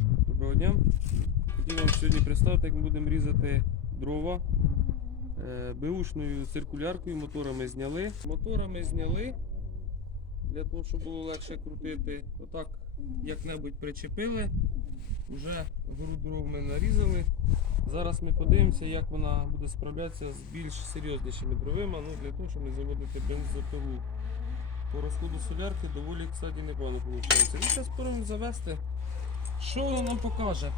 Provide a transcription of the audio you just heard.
Доброго дня. Хотів вам сьогодні представити, як ми будемо різати дрова. Е, Беушною циркуляркою моторами зняли. Моторами зняли для того, щоб було легше крутити. Отак як-небудь причепили. Вже гору дров ми нарізали. Зараз ми подивимося, як вона буде справлятися з більш серйознішими дровима, ну, для того, щоб не заводити бензопилу. По розходу солярки доволі, кстати, непогано виходить. Зараз спробуємо завести. Що воно нам покаже?